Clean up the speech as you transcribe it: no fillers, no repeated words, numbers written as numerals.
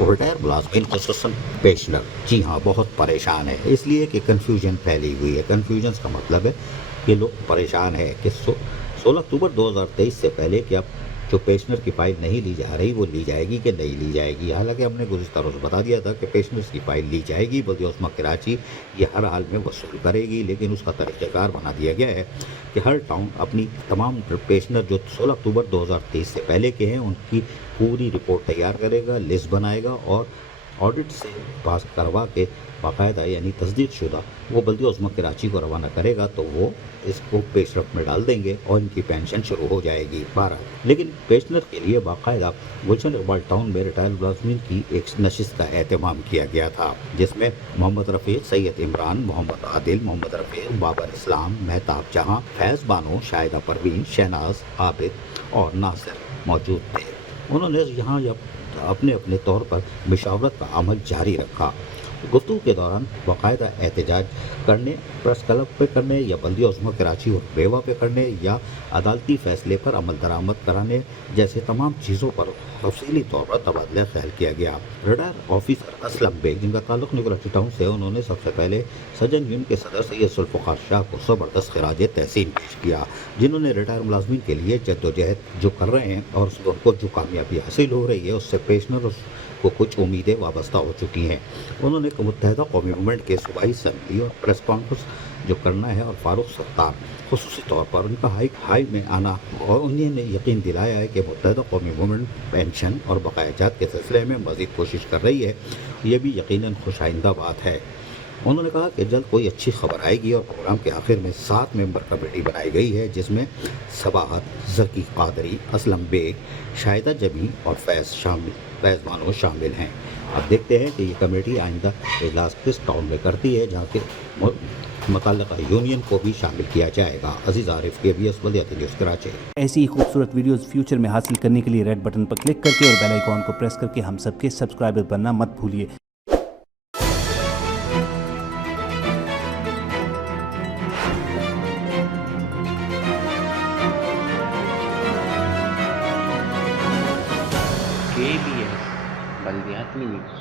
Retire मुलाजमीन खसूसन पेशनर जी हाँ बहुत परेशान है, इसलिए कि कन्फ्यूजन फैली हुई है। कन्फ्यूजन का मतलब है कि लोग परेशान है कि 16 अक्टूबर 2023 से पहले कि अब जो पेशनर की फ़ाइल नहीं ली जा रही वो ली जाएगी कि नहीं ली जाएगी। हालांकि हमने गुज़िश्ता रोज़ बता दिया था कि पेशनर्स की फ़ाइल ली जाएगी, बल्दि उस्मा कराची ये हर हाल में वसूल करेगी, लेकिन उसका तरीक़ाकार बना दिया गया है कि हर टाउन अपनी तमाम पेशनर जो 16 अक्टूबर 2023 से पहले के हैं उनकी पूरी रिपोर्ट तैयार करेगा, लिस्ट बनाएगा और ऑडिट से पास करवा के बाकायदा यानी तस्दीक शुदा वो बल्दि उस्मा कराची को रवाना करेगा, तो वो इसको पेशरफ में डाल देंगे और इनकी पेंशन शुरू हो जाएगी 12। लेकिन पेशनर के लिए बाकायदा गुलशन इकबाल टाउन में रिटायर मुलाजमीन की एक नशिस्त का एहतमाम किया गया था, जिसमें मोहम्मद रफ़ीक, सैयद इमरान, मोहम्मद आदिल, मोहम्मद रफ़ीक, बाबर इस्लाम, महताब जहाँ, फैज़ बानो, शाहिदा परवीन, शहनाज, आबिद और नासिर मौजूद थे। उन्होंने यहाँ अपने अपने तौर पर मशावरत का अमल जारी रखा। गुफ्तगू के दौरान बाकायदा एहतजाज करने, प्रेस क्लब पे करने या बल्दिया उस्मा कराची और बेवा पे करने या अदालती फ़ैसले पर अमल दरामद कराने जैसे तमाम चीज़ों पर तफसीली तौर पर तबादला ख्याल किया गया। रिटायर ऑफिसर असलम बेग, जिनका ताल्लुक कराची टाउन से, उन्होंने सबसे पहले सजन यूनियन के सदर सैयद जुल्फ़िकार शाह को ज़बरदस्त खिराज तहसीन पेश किया, जिन्होंने रिटायर मुलाजमीन के लिए जद्दोजहद जो कर रहे हैं और उनको जो कामयाबी हासिल हो रही है उससे पेशनर को कुछ उम्मीदें वाबस्ता हो चुकी हैं। उन्होंने मुत्तहिदा कौमी मूवमेंट के सूबाई असम्बली और प्रेस कॉन्फ्रेंस जो करना है और फारूक सत्तार खुसूसी तौर पर उनका हाई में आना, और उन्होंने यकीन दिलाया है कि मुत्तहिदा कौमी मूवमेंट पेंशन और बकायाजात के सिलसिले में मज़ीद कोशिश कर रही है। ये भी यकीनन खुशाइंदा बात है। उन्होंने कहा कि जल्द कोई अच्छी खबर आएगी और प्रोग्राम के आखिर में 7 मेंबर कमेटी बनाई गई है, जिसमें सबाहत, ज़की कादरी, असलम बेग, शाहिदा जबी और फैज़ बानो शामिल हैं। अब देखते हैं कि ये कमेटी आइंदा इजलास किस टाउन में करती है, जहाँ के मुतल्लिका यूनियन को भी शामिल किया जाएगा। अजीज़ आरिफ, KBS बल्दियाती न्यूज़ कराची। ऐसी ही खूबसूरत वीडियोस फ्यूचर में हासिल करने के लिए रेड बटन पर क्लिक करके और बेल आइकॉन को प्रेस करके हम सबके सब्सक्राइबर बनना मत भूलिए। KBS बल्दियाती न्यूज़।